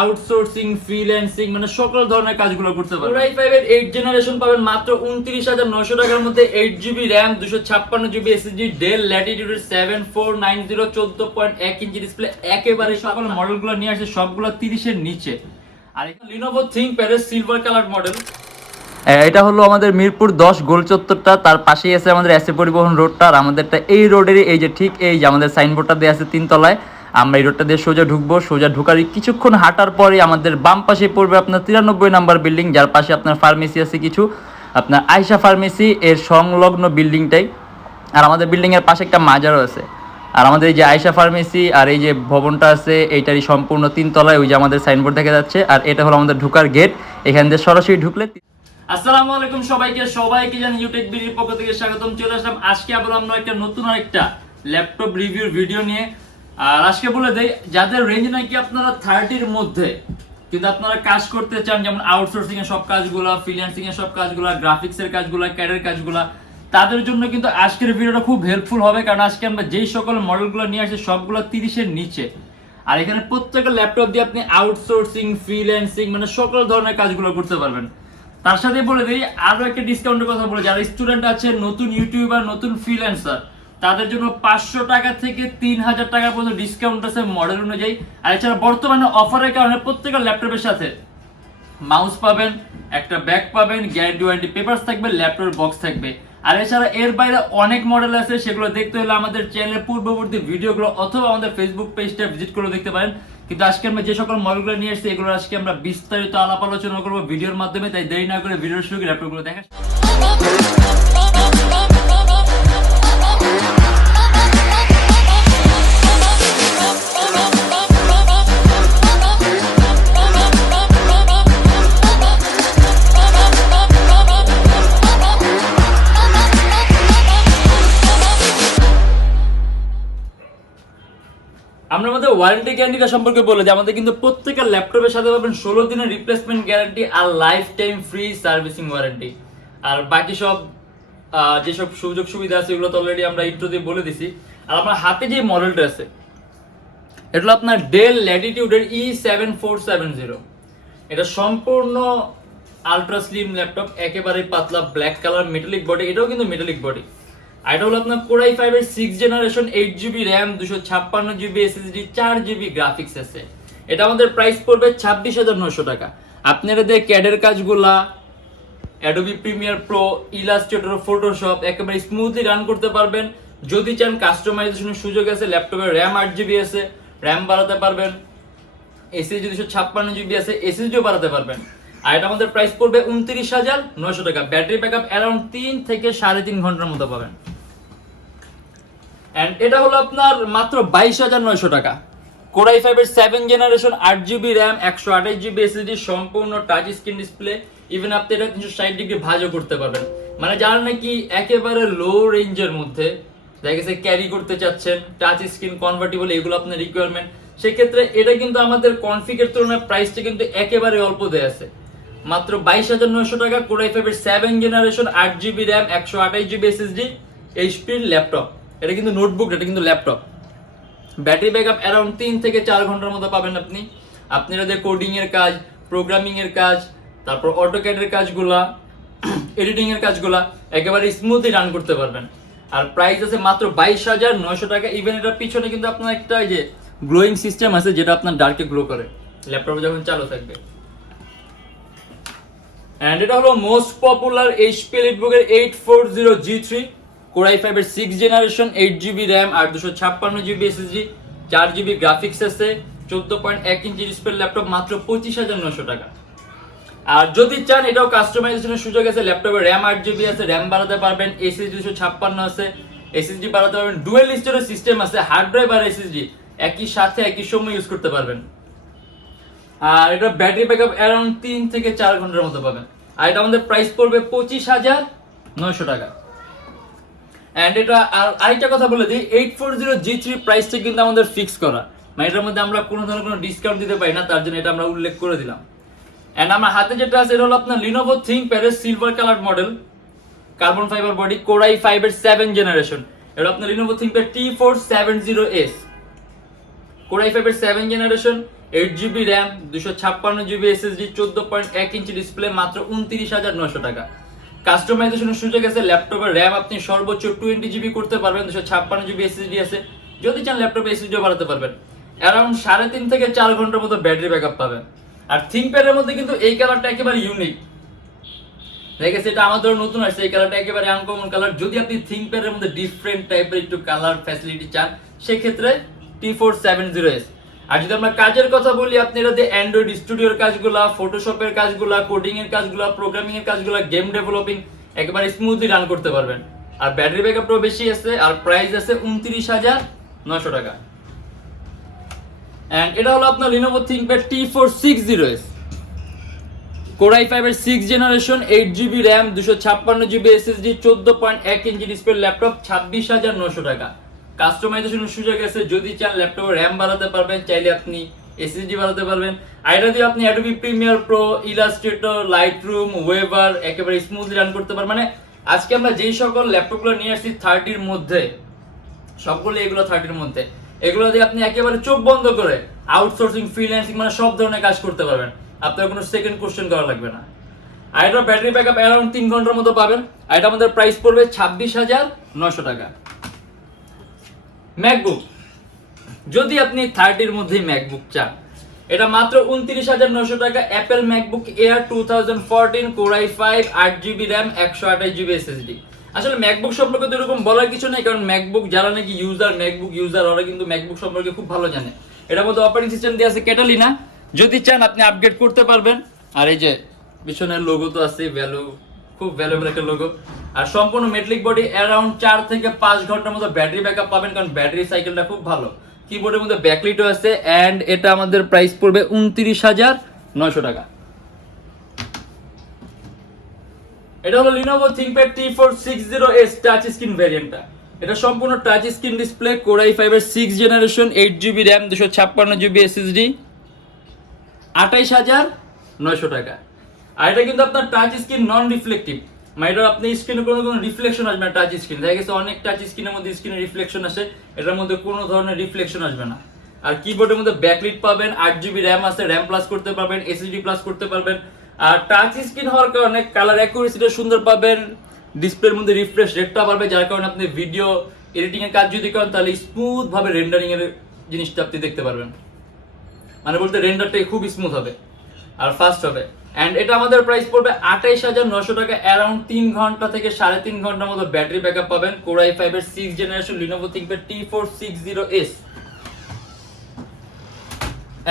Outsourcing, freelancing মানে সকল ধরনের কাজগুলো করতে পারবেন। Core i5 এর 8 জেনারেশন পাবেন মাত্র 29,900 টাকার মধ্যে। 8GB RAM, 256GB SSD, Dell Latitude 7490 14.1 inch display, একেবারে সকল মডেলগুলো নিয়ে আসছে সবগুলো 30 এর নিচে। আর এটা Lenovo ThinkPad এর সিলভার কালার মডেল। এটা হলো আমাদের মিরপুর 10 গোল চত্বরটা, তার পাশেই আছে আমাদের এসএ পরিবহন রোডটা। আর আমাদেরটা এই রোডেরই এই যে ঠিক এই যে আমাদের সাইনবোর্ডটা দেওয়া আছে 3 তলায়। আমরা এই রোডটা দিয়ে সোজা ঢুকবো, সোজা ঢুকার কিছুক্ষণ হাঁটার পরে আমাদের বাম পাশে পড়বে আপনার 93 নাম্বার বিল্ডিং, যার পাশে আপনার ফার্মেসি আছে কিছু, আপনার আয়শা ফার্মেসি এর সংলগ্ন বিল্ডিংটাই। আর আমাদের বিল্ডিংয়ের পাশে একটা মাজারও আছে। আর আমাদের এই যে আয়শা ফার্মেসি আর এই যে ভবনটা আছে এইটারই সম্পূর্ণ 3 তলায় ওই যে আমাদের সাইনবোর্ড দেখা যাচ্ছে। আর এটা হলো আমাদের ঢুকার গেট, এখান দিয়ে সরাসরি ঢুকলে। আসসালামু আলাইকুম সবাইকে জানি ইউটেকবিডির পক্ষ থেকে স্বাগতম। চলে আসলাম আজকে আবার আমরা একটা নতুন আরেকটা ল্যাপটপ রিভিউর ভিডিও নিয়ে। আর আজকে বলে দেই, যাদের রেঞ্জ নাকি আপনারা 30-র মধ্যে কিন্তু আপনারা কাজ করতে চান, যেমন আউটসোর্সিং এর সব কাজগুলো, ফ্রিল্যান্সিং এর সব কাজগুলো, গ্রাফিক্স এর কাজগুলো, ক্যাডের কাজগুলো, তাদের জন্য কিন্তু আজকের ভিডিওটা খুব হেল্পফুল হবে। কারণ আজকে আমরা যেই সকল মডেলগুলো নিয়ে আসছি সবগুলো 30-এর নিচে। আর এখানে প্রত্যেকটা ল্যাপটপ দিয়ে আপনি আউটসোর্সিং, ফ্রিল্যান্সিং মানে সকল ধরনের কাজগুলো করতে পারবেন। তার সাথে বলে দিই আরো একটা ডিসকাউন্টের কথা বলে, যারা স্টুডেন্ট আছে, নতুন ইউটিউবার, নতুন ফ্রিল্যান্সার, তাদের জন্য 500 টাকা থেকে 3000 টাকা পর্যন্ত ডিসকাউন্ট আছে মডেল অনুযায়ী। আর এছাড়া বর্তমানে অফারের কারণে প্রত্যেকটা ল্যাপটপের সাথে মাউস পাবেন, একটা ব্যাগ পাবেন, গ্যারান্টি ওয়ারেন্টি পেপারস থাকবে, ল্যাপটপের বক্স থাকবে। আর এছাড়া এর বাইরে অনেক মডেল আছে, সেগুলো দেখতে হলে আমাদের চ্যানেলের পূর্ববর্তী ভিডিওগুলো অথবা আমাদের ফেসবুক পেজটা ভিজিট করে দেখতে পারেন। কিন্তু আজকে আমরা যে সকল মডেলগুলো নিয়ে এসেছি এগুলো আজকে আমরা বিস্তারিত আলাপ আলোচনা করবো ভিডিওর মাধ্যমে। তাই দেরি না করে ভিডিওর শুরু করে ল্যাপটপগুলো দেখা। আমরা আমাদের ওয়ারেন্টি গ্যারান্টিটা সম্পর্কে বলে যে আমাদের কিন্তু প্রত্যেকটা ল্যাপটপের সাথে পাবেন 16 দিনের রিপ্লেসমেন্ট গ্যারান্টি আর life time free servicing warranty. আর বাকি সব যেসব সুযোগ সুবিধা আছে এগুলো তো অলরেডি আমরা ইন্ট্রো দিয়ে বলে দিছি। আর আমার হাতে যে মডেলটা আছে এটা হলো আপনার ডেল ল্যাটিটিউডের E7470। এটা সম্পূর্ণ আলট্রা স্লিম ল্যাপটপ, একেবারে পাতলা ব্ল্যাক কালার, মেটালিক বডি, এটাও কিন্তু মেটালিক বডি। আর এটা হলো আপনার Core i5 এর 6 generation, 8GB RAM, 256GB SSD, 4GB graphics আছে। এটা আমাদের প্রাইস পড়বে 26,900 টাকা। আপনারা দিয়ে ক্যাডের কাজগুলা, Adobe Premiere Pro, Illustrator, Photoshop একেবারে স্মুথলি রান করতে পারবেন। যদি চান কাস্টমাইজেশনের সুযোগ আছে, ল্যাপটপের RAM 8GB আছে, RAM বাড়াতে পারবেন। SSD 256GB আছে, SSDও বাড়াতে পারবেন। আর এটা আমাদের প্রাইস পড়বে 29,900 টাকা। ব্যাটারি ব্যাকআপ অ্যারাউন্ড 3 থেকে 3.5 ঘন্টার মতো পাবেন। এন্ড এটা হলো আপনার মাত্র 22,900 টাকা। Core i5 এর 7 generation, 8GB RAM, 128GB SSD, সম্পূর্ণ টাচ স্ক্রিন ডিসপ্লে। ইভেন আপনি এটা 360 ডিগ্রি ভাঁজও করতে পারবেন। মানে যারা নাকি একেবারে লো রেঞ্জের মধ্যে দেখা গেছে ক্যারি করতে চাচ্ছেন, টাচ স্ক্রিন কনভার্টেবল এগুলো আপনার রিকোয়ারমেন্ট, সেক্ষেত্রে এটা কিন্তু আমাদের কনফিগের তুলনায় প্রাইসটা কিন্তু একেবারে অল্প দেয়া আছে। মাত্র 22,900 টাকা। Core i5 এর 7 generation, 8GB RAM, 128GB SSD, এইচপির ল্যাপটপ। এটা কিন্তু নোটবুক, এটা কিন্তু ল্যাপটপ। ব্যাটারি ব্যাকআপ অ্যারাউন্ড 3 থেকে 4 ঘন্টার মতো পাবেন আপনি। আপনারা যে কোডিং এর কাজ, প্রোগ্রামিং এর কাজ, তারপর অটোক্যাডের কাজগুলা, এডিটিং এর কাজগুলা একেবারে স্মুথলি রান করতে পারবেন। আর প্রাইস আছে মাত্র 22,900 টাকা। ইভেন এটার পিছনে কিন্তু আপনার একটা যে গ্লোয়িং সিস্টেম আছে যেটা আপনার ডার্কে গ্লো করে ল্যাপটপে যখন চালু থাকবে। এন্ড এটা হলো মোস্ট পপুলার এইচপি এলিটবুকের 840G3, Core i5 এর 6 জেনারেশন, 8GB RAM আর 256GB SSD, 4GB গ্রাফিক্স আছে, 14.1 ইঞ্চি ডিসপ্লে ল্যাপটপ, মাত্র 25,900 টাকা। আর যদি চান এটাও কাস্টমাইজেশনের সুযোগ আছে, ল্যাপটপে RAM 8GB আছে, RAM বাড়াতে পারবেন, SSD 256 আছে, SSD বাড়াতে পারবেন, ডুয়াল স্টোরেজ সিস্টেম আছে, হার্ড ড্রাইভ আর SSD একই সাথে একই সময় ইউজ করতে পারবেন। আর এটা ব্যাটারি ব্যাকআপ অ্যারাউন্ড 3 থেকে 4 ঘন্টার মতো পাবেন। আর এটা আমাদের প্রাইস পড়বে 25,900 টাকা। এন্ড এটা আর আরেকটা কথা বলে দিই, 840G3 প্রাইসটা কিন্তু আমাদের ফিক্স করা, মানে এটার মধ্যে আমরা কোনো ধরনের কোনো ডিসকাউন্ট দিতে পারি না, তার জন্য এটা আমরা উল্লেখ করে দিলাম। এন্ড আমার হাতে যেটা আছে এটা হলো আপনার Lenovo ThinkPad এর silver colour model, carbon fibre body, Core i5 এর 7 জেনারেশন। এটা আপনার Lenovo ThinkPad T470S, Core i5 এর 7 generation, 8GB RAM 256GB SSD 14.1 inch display মাত্র 29,900 টাকা। কাস্টমাইজেশনের সুযোগ আছে, ল্যাপটপের র্যাম আপনি সর্বোচ্চ 20GB করতে পারবেন, 256GB এসএসডি আছে, যদি চান ল্যাপটপে এসএসডিও বাড়াতে পারবেন। অ্যারাউন্ড 3.5 থেকে 4 ঘন্টার মতো ব্যাটারি ব্যাকআপ পাবেন। আর থিংকপ্যাডের মধ্যে কিন্তু এই কালারটা একেবারে ইউনিক, ঠিক আছে, এটা আমাদের নতুন আসছে, এই কালারটা একেবারে আনকমন কালার। যদি আপনি থিংকপ্যাডের মধ্যে ডিফারেন্ট টাইপের একটু কালার ফ্যাসিলিটি চান সেক্ষেত্রে T470S। আর যদি আমরা কাজের কথা বলি, আপনি এটা দিয়ে অ্যান্ড্রয়েড স্টুডিওর কাজগুলা, ফটোশপের কাজগুলা, কোডিং এর কাজগুলা, প্রোগ্রামিং এর কাজগুলা, গেম ডেভেলপিং একেবারে স্মুথলি রান করতে পারবেন। আর ব্যাটারি ব্যাকআপটাও বেশি আছে, আর প্রাইস আছে 29,900 টাকা। এন্ড এটা হলো আপনার Lenovo ThinkPad T460S, Core i5 এর 6th generation, 8GB RAM 256GB SSD 14.1 inch display laptop 26,900 টাকা। কাস্টমাইজেশনের সুযোগ আছে, যদি চান ল্যাপটপে র্যাম বাড়াতে পারবেন, চাইলে আপনি এসএসডি বাড়াতে পারবেন। আইটা দিয়ে আপনি Adobe Premiere Pro, Illustrator, Lightroom, Weaver একেবারে স্মুথলি রান করতে পারবেন। মানে আজকে আমরা যেই সকল ল্যাপটপগুলো নিয়ে আসছি 30 মধ্যে, সবগুলো এগুলো 30 মধ্যে, এগুলো দিয়ে আপনি একেবারে চোখ বন্ধ করে আউটসোর্সিং, ফ্রিল্যান্সিং মানে সব ধরনের কাজ করতে পারবেন, আপনার কোনো সেকেন্ড কোশ্চেন করা লাগবে না। আর এটা ব্যাটারি ব্যাকআপ অ্যারাউন্ড 3 ঘন্টার মতো পাবেন। আর এটা আমাদের প্রাইস পড়বে 26,900 টাকা। ম্যাকবুক, যদি আপনি 30 মধ্যে ম্যাকবুক চান, এটা মাত্র 29,900 টাকা। Apple MacBook air 2014, Core i5, 8GB RAM 128GB SSD। আসলে ম্যাকবুক সম্পর্কে তো এরকম বলার কিছু নেই, কারণ ম্যাকবুক যারা নাকি ম্যাকবুক ইউজার ওরা কিন্তু ম্যাকবুক সম্পর্কে খুব ভালো জানে। এটার মধ্যে অপারেটিং সিস্টেম দিয়ে আছে ক্যাটালিনা, যদি চান আপনি আপগ্রেড করতে পারবেন। আর এই যে পিছনের লোগো তো আছে, খুব ভ্যালুয়েবল একটা লোগো। আর সম্পূর্ণ মেটালিক বডি, অ্যারাউন্ড 4 থেকে 5 ঘন্টার মতো ব্যাটারি ব্যাকআপ পাবেন, কারণ ব্যাটারি সাইকেলটা খুব ভালো। কিবোর্ডের মধ্যে ব্যাকলিটও আছে। এন্ড এটা আমাদের প্রাইস পড়বে 29,900 টাকা। এটা হলো Lenovo ThinkPad T460S touch screen ভ্যারিয়েন্টটা। এটা সম্পূর্ণ touch screen display, Core i5 এর 6th generation, 8GB RAM 256GB SSD 28,900 টাকা। আর এটা কিন্তু আপনার টাচ স্ক্রিন নন রিফ্লেকটিভ, মানে এটা আপনি স্ক্রিনে কোনো রিফ্লেকশন আসবে না। টাচ স্ক্রিন দেখা গেছে অনেক টাচ স্ক্রিনের মধ্যে স্ক্রিনে রিফ্লেকশন আসে, এটার মধ্যে কোনো ধরনের রিফ্লেকশন আসবে না। আর কিবোর্ডের মধ্যে ব্যাকলিট পাবেন, 8GB RAM আছে, RAM প্লাস করতে পারবেন, SSD প্লাস করতে পারবেন। আর টাচ স্ক্রিন হওয়ার কারণে কালার অ্যাকুরেসিটা সুন্দর পাবেন, ডিসপ্লের মধ্যে রিফ্রেশ রেটটা বাড়বে, যার কারণে আপনি ভিডিও এডিটিং এর কাজ যদি করেন তাহলে স্মুথ ভাবে রেন্ডারিং এর জিনিসটা আপনি দেখতে পারবেন। মানে বলতে রেন্ডারটাই খুব স্মুথ হবে আর ফাস্ট হবে। এন্ড এটা আমাদের প্রাইস পড়বে 28,900 টাকা। অ্যারাউন্ড 3 ঘন্টা থেকে 3.5 ঘন্টার মতো ব্যাটারি ব্যাকআপ পাবেন। Core i5 এর 6th generation Lenovo ThinkPad T460S।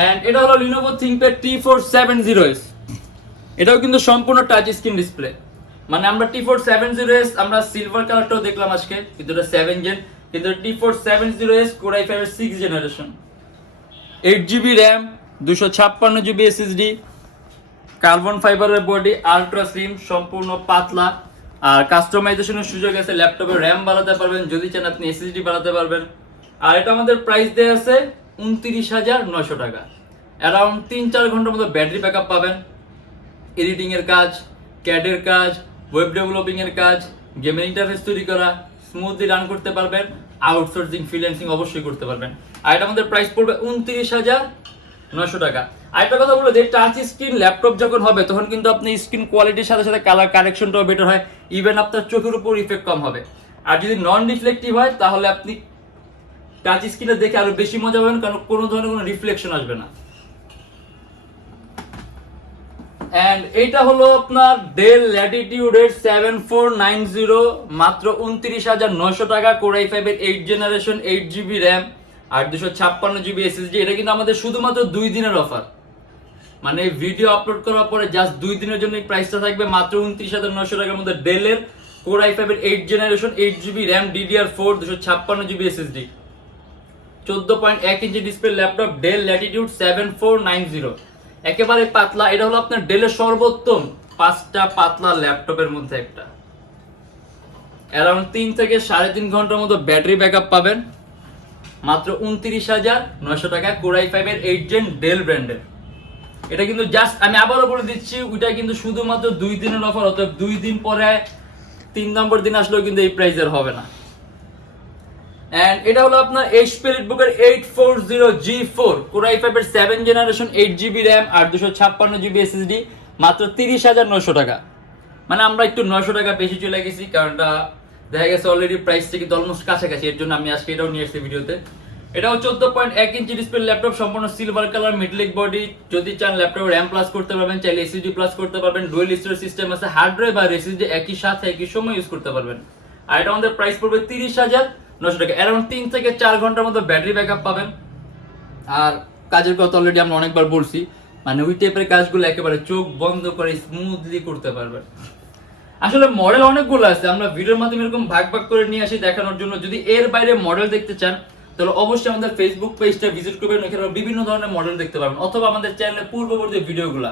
And এটা হলো Lenovo ThinkPad T470S। এটাও কিন্তু সম্পূর্ণ টাচ স্ক্রিন ডিসপ্লে। মানে আমরা T470S আমরা সিলভার কালারটাও দেখলাম আজকে, কিন্তু এটা 7 জেন, কিন্তু T470S Core i5 এর 6th generation, 8GB RAM 256GB SSD, carbon ফাইবারের বডি, আলট্রা স্লিম, সম্পূর্ণ পাতলা। আর কাস্টমাইজেশনের সুযোগ আছে, ল্যাপটপে র্যাম বাড়াতে পারবেন, যদি চান আপনি এসএসডি বাড়াতে পারবেন। আর এটা আমাদের প্রাইস দেয়া আছে 29,900 টাকা। অ্যারাউন্ড 3-4 ঘন্টার মতো ব্যাটারি ব্যাকআপ পাবেন। এডিটিং এর কাজ, ক্যাডের কাজ, ওয়েব ডেভেলপিং এর কাজ, গেমের ইন্টারফেস তৈরি করা স্মুথলি রান করতে পারবেন। আউটসোর্সিং, ফ্রিল্যান্সিং অবশ্যই করতে পারবেন। আর এটা আমাদের প্রাইস পড়বে 29,900 টাকা। আরেকটা কথা বলে যে টাচ স্ক্রিন ল্যাপটপ যখন হবে তখন কিন্তু আপনি স্ক্রিন কোয়ালিটির সাথে সাথে কালার কারেকশনটাও বেটার হয়, ইভেন আপনার চোখের উপর ইফেক্ট কম হবে। আর যদি নন রিফ্লেক্টিভ হয় তাহলে আপনি টাচ স্ক্রিনে দেখে আরো বেশি মজা পাবেন, কারণ কোনো ধরনের কোনো রিফ্লেকশন আসবে না। এন্ড এটা হলো আপনার Dell Latitude এর 7490, মাত্র 29,900 টাকা। Core i5 এর 8th জেনারেশন, 8GB RAM আর 256GB SSD। এটা কিন্তু আমাদের শুধুমাত্র 2 দিনের অফার, মানে ভিডিও আপলোড করার পরে জাস্ট 2 দিনের জন্য এই প্রাইসটা থাকবে মাত্র 29,900 টাকার মধ্যে। Dell এর Core i5 এর 8th generation, 8GB RAM DDR4 256GB SSD 14.1 inch display laptop, Dell Latitude 7490, একেবারে পাতলা। এটা হলো আপনার ডেলের সর্বোত্তম 5টা পাতলা ল্যাপটপের মধ্যে একটা। অ্যারাউন্ড 3 থেকে 3.5 ঘন্টার মতো ব্যাটারি ব্যাকআপ পাবেন, মাত্র 29,900 টাকা। Core i5 এর 8th জেন Dell ব্র্যান্ডের। এটা কিন্তু জাস্ট আমি আবারও বলে দিচ্ছি, ওইটা কিন্তু শুধুমাত্র 2 দিনের অফার, অতএব 2 দিন পরে 3 নম্বর দিন আসলেও কিন্তু এই প্রাইসের হবে না। এন্ড এটা হলো আপনার HP Elitebook-এর 840G4 Core i5 এর 7 জেনারেশন 8GB RAM আর 256GB SSD মাত্র 30,900 টাকা। মানে আমরা একটু 900 টাকা বেশি চলে গেছি, কারণটা দেখা গেছে অলরেডি প্রাইস থেকে অলমোস্ট কাছাকাছি, এর জন্য আমি আজকে এটাও নিয়ে এসেছি ভিডিওতে। এটাও 14.1 ইঞ্চি ডিসপ্লে ল্যাপটপ, সম্পূর্ণ সিলভার কালার মেটালিক বডি। যদি চান ল্যাপটপে RAM প্লাস করতে পারবেন, চাইলে SSD প্লাস করতে পারবেন, ডুয়াল স্টোরেজ সিস্টেম আছে, হার্ড ড্রাইভ আর SSD একই সাথে একই সময় ইউজ করতে পারবেন। আর এটা আমাদের প্রাইস পড়বে 30,900 টাকা। অ্যারাউন্ড 3 থেকে 4 ঘন্টার মতো ব্যাটারি ব্যাকআপ পাবেন। আর কাজের কথা অলরেডি আমরা অনেকবার বলছি, মানে ওই টাইপের কাজগুলো একেবারে চোখ বন্ধ করে স্মুথলি করতে পারবেন। আসলে মডেল অনেকগুলো আছে, আমরা ভিডিওর মাধ্যমে এরকম ভাগ ভাগ করে নিয়ে আসি দেখানোর জন্য। যদি এর বাইরে মডেল দেখতে চান তাহলে অবশ্যই আমাদের ফেসবুক পেজটা ভিজিট করবেন, এখানে বিভিন্ন ধরনের মডেল দেখতে পাবেন, অথবা আমাদের চ্যানেলে পূর্ববর্তী ভিডিওগুলো।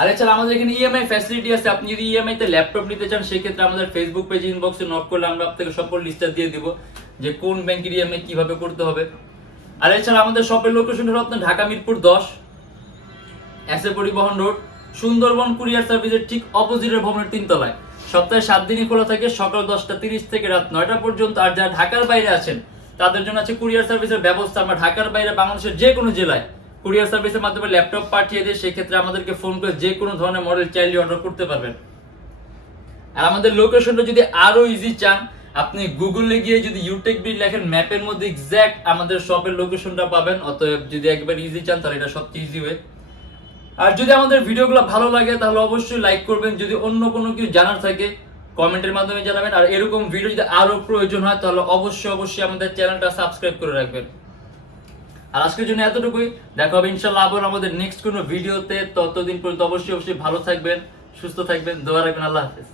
আর এছাড়া আমাদের এখানে ইএমআই ফ্যাসিলিটি আছে। আপনি যদি ইএমআই তে ল্যাপটপ নিতে চান সেক্ষেত্রে আমাদের ফেসবুক পেজ ইনবক্সে নক করলে আমরা আপনাকে সকল লিস্টটা দিয়ে দিব যে কোন ব্যাংকের ইএমআই কিভাবে করতে হবে। আর এছাড়া আমাদের শপের লোকেশন হলো আপনার ঢাকা মিরপুর 10 এসএ পরিবহন রোড, সুন্দরবন কুরিয়ার সার্ভিসের ঠিক অপোজিটের ভবনের 3 তলায়। সপ্তাহে 7 দিনই খোলা থাকে, সকাল 10:30 থেকে রাত 9টা পর্যন্ত। আর যারা ঢাকার বাইরে আছেন তাদের জন্য আছে কুরিয়ার সার্ভিসের ব্যবস্থা। আমরা ঢাকার বাইরে বাংলাদেশের যে কোনো জেলায় কুরিয়ার সার্ভিসের মাধ্যমে ল্যাপটপ পাঠিয়ে দিয়ে সেক্ষেত্রে আমাদেরকে ফোন করে যে কোনো ধরনের মডেল চাইলে অর্ডার করতে পারবেন। আর আমাদের লোকেশনটা যদি আরো ইজি চান, আপনি গুগলে গিয়ে যদি Youtechbd লেখেন ম্যাপের মধ্যে এক্স্যাক্ট আমাদের শপের লোকেশনটা পাবেন। অতএব যদি একবার ইজি চান তাহলে এটা সবচেয়ে ইজি ওয়ে। আর যদি আমাদের ভিডিওগুলো ভালো লাগে তাহলে অবশ্যই লাইক করবেন। যদি অন্য কোনো কিছু জানার থাকে কমেন্টের মাধ্যমে জানাবেন। আর এরকম ভিডিও যদি আরো প্রয়োজন হয় তাহলে অবশ্যই আমাদের চ্যানেলটা সাবস্ক্রাইব করে রাখবেন। আর আজকের জন্য এতটুকুই, দেখা হবে ইনশাআল্লাহ আবার আমাদের নেক্সট কোনো ভিডিওতে। ততদিন পর্যন্ত অবশ্যই ভালো থাকবেন, সুস্থ থাকবেন, দোয়া রাখবেন। আল্লাহ হাফেজ।